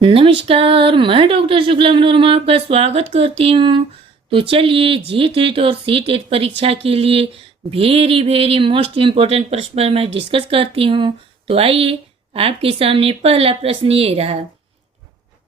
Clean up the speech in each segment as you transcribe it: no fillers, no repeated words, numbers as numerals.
नमस्कार, मैं डॉक्टर शुक्ला मनोरमा आपका स्वागत करती हूँ। तो चलिए जी टेट और सी-टेट परीक्षा के लिए वेरी मोस्ट इम्पोर्टेंट प्रश्न पर मैं डिस्कस करती हूँ। तो आइए, आपके सामने पहला प्रश्न ये रहा।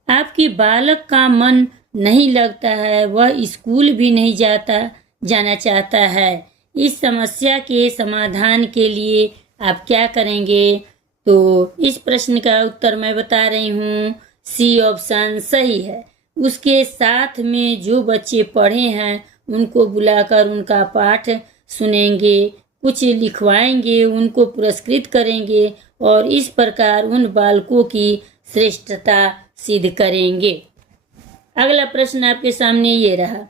आपके बालक का मन नहीं लगता है, वह स्कूल भी नहीं जाना चाहता है। इस समस्या के समाधान के लिए आप क्या करेंगे? तो इस प्रश्न का उत्तर मैं बता रही हूँ। सी ऑप्शन सही है। उसके साथ में जो बच्चे पढ़े हैं उनको बुलाकर उनका पाठ सुनेंगे, कुछ लिखवाएंगे, उनको पुरस्कृत करेंगे और इस प्रकार उन बालकों की श्रेष्ठता सिद्ध करेंगे। अगला प्रश्न आपके सामने ये रहा।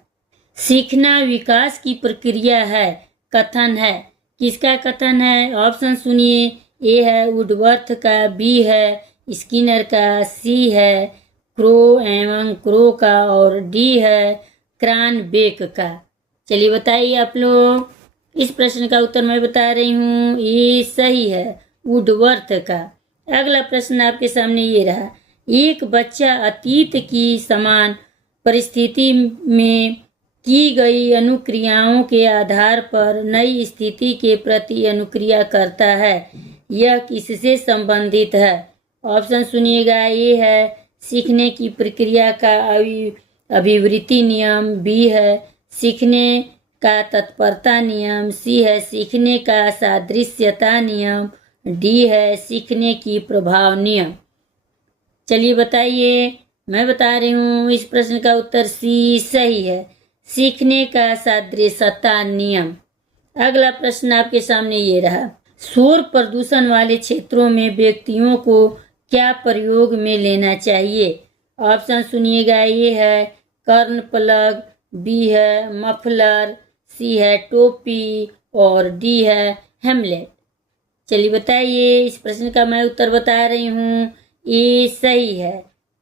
सीखना विकास की प्रक्रिया है, कथन है। किसका कथन है? ऑप्शन सुनिए। ए है वुडवर्थ का, बी है स्किनर का, सी है क्रो एवं क्रो का और डी है क्रानबेक का। चलिए बताइए आप लोग। इस प्रश्न का उत्तर मैं बता रही हूँ, ये सही है, वुडवर्थ का। अगला प्रश्न आपके सामने ये रहा। एक बच्चा अतीत की समान परिस्थिति में की गई अनुक्रियाओं के आधार पर नई स्थिति के प्रति अनुक्रिया करता है। यह किससे संबंधित है? ऑप्शन सुनिएगा। ए है सीखने की प्रक्रिया का अभिवृत्ति नियम, बी है सीखने का तत्परता नियम, सी है सीखने का सादृश्यता नियम, डी है सीखने की प्रभाव नियम। चलिए बताइए। मैं बता रही हूँ, इस प्रश्न का उत्तर सी सही है, सीखने का सादृश्यता नियम। अगला प्रश्न आपके सामने ये रहा। शोर प्रदूषण वाले क्षेत्रों में व्यक्तियों को क्या प्रयोग में लेना चाहिए? ऑप्शन सुनिएगा। ए है कर्ण प्लग, बी है मफलर, सी है टोपी और डी है हेमलेट। चलिए बताइए। इस प्रश्न का मैं उत्तर बता रही हूँ, ये सही है,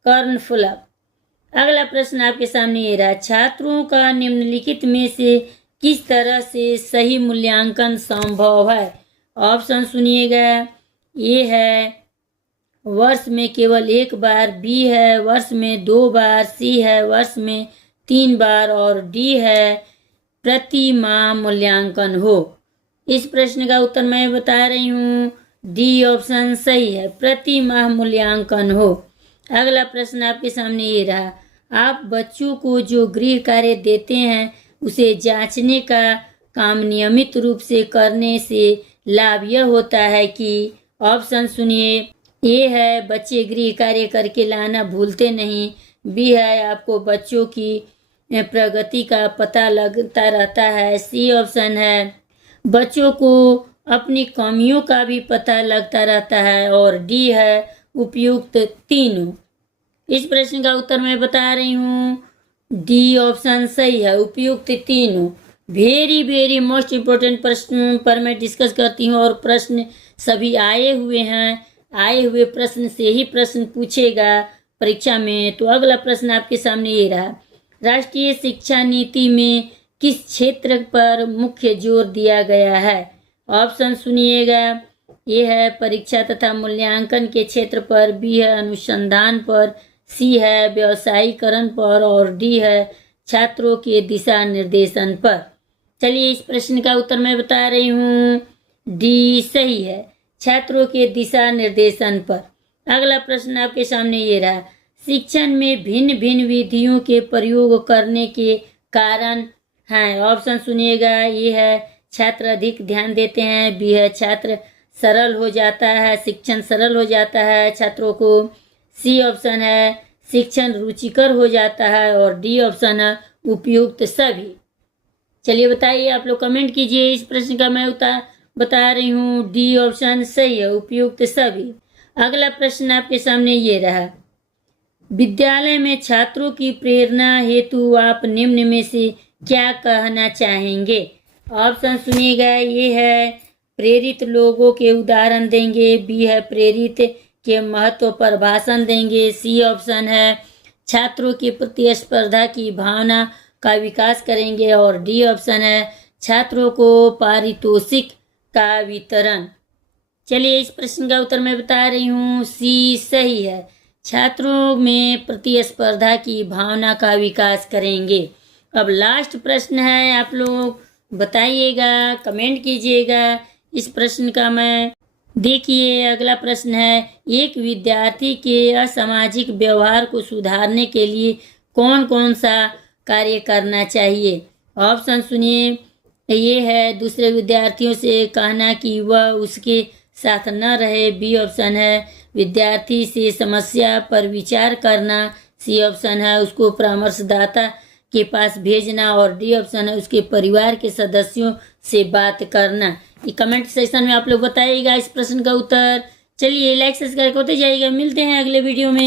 कर्ण प्लग। अगला प्रश्न आपके सामने ये रहा। छात्रों का निम्नलिखित में से किस तरह से सही मूल्यांकन संभव है? ऑप्शन सुनिएगा। ए है वर्ष में केवल एक बार, बी है वर्ष में 2 बार, सी है वर्ष में 3 बार और डी है प्रति माह मूल्यांकन हो। इस प्रश्न का उत्तर मैं बता रही हूँ, डी ऑप्शन सही है, प्रति माह मूल्यांकन हो। अगला प्रश्न आपके सामने ये रहा। आप बच्चों को जो गृह कार्य देते हैं उसे जांचने का काम नियमित रूप से करने से लाभ यह होता है कि, ऑप्शन सुनिए। ए है बच्चे गृह कार्य करके लाना भूलते नहीं, बी है आपको बच्चों की प्रगति का पता लगता रहता है, सी ऑप्शन है बच्चों को अपनी कमियों का भी पता लगता रहता है और डी है उपयुक्त तीनों। इस प्रश्न का उत्तर मैं बता रही हूँ, डी ऑप्शन सही है, उपयुक्त तीनों। वेरी मोस्ट इम्पोर्टेंट प्रश्न पर मैं डिस्कस करती हूँ और प्रश्न सभी आए हुए हैं। आए हुए प्रश्न से ही प्रश्न पूछेगा परीक्षा में। तो अगला प्रश्न आपके सामने ये रहा। राष्ट्रीय शिक्षा नीति में किस क्षेत्र पर मुख्य जोर दिया गया है? ऑप्शन सुनिएगा। ए है परीक्षा तथा मूल्यांकन के क्षेत्र पर, बी है अनुसंधान पर, सी है व्यवसायीकरण पर और डी है छात्रों के दिशा निर्देशन पर। चलिए इस प्रश्न का उत्तर मैं बता रही हूँ, डी सही है, छात्रों के दिशा निर्देशन पर। अगला प्रश्न आपके सामने ये रहा। शिक्षण में भिन्न विधियों के प्रयोग करने के कारण हैं। ऑप्शन सुनिएगा। ये है छात्र अधिक ध्यान देते हैं, बी है छात्र सरल हो जाता है, शिक्षण सरल हो जाता है छात्रों को, सी ऑप्शन है शिक्षण रुचिकर हो जाता है और डी ऑप्शन है उपयुक्त सभी। चलिए बताइए, आप लोग कमेंट कीजिए। इस प्रश्न का मैं बता रही हूँ, डी ऑप्शन सही है, उपयुक्त सभी। अगला प्रश्न आपके सामने ये रहा। विद्यालय में छात्रों की प्रेरणा हेतु आप निम्न में से क्या कहना चाहेंगे? ऑप्शन सुनिएगा। ये है प्रेरित लोगों के उदाहरण देंगे, बी है प्रेरित के महत्व पर भाषण देंगे, सी ऑप्शन है छात्रों की प्रतिस्पर्धा की भावना का विकास करेंगे और डी ऑप्शन है छात्रों को पारितोषिक का वितरण। चलिए इस प्रश्न का उत्तर मैं बता रही हूँ, सी सही है, छात्रों में प्रतिस्पर्धा की भावना का विकास करेंगे। अब लास्ट प्रश्न है, आप लोग बताइएगा, कमेंट कीजिएगा इस प्रश्न का। मैं देखिए अगला प्रश्न है, एक विद्यार्थी के असामाजिक व्यवहार को सुधारने के लिए कौन कौन सा कार्य करना चाहिए। ऑप्शन सुनिए, ये है दूसरे विद्यार्थियों से कहना कि वह उसके साथ न रहे। बी ऑप्शन है विद्यार्थी से समस्या पर विचार करना। सी ऑप्शन है उसको परामर्शदाता के पास भेजना। और डी ऑप्शन है उसके परिवार के सदस्यों से बात करना। ये कमेंट सेक्शन में आप लोग बताइएगा इस प्रश्न का उत्तर। चलिए लाइक सब्सक्राइब करते जाइएगा, मिलते हैं अगले वीडियो में।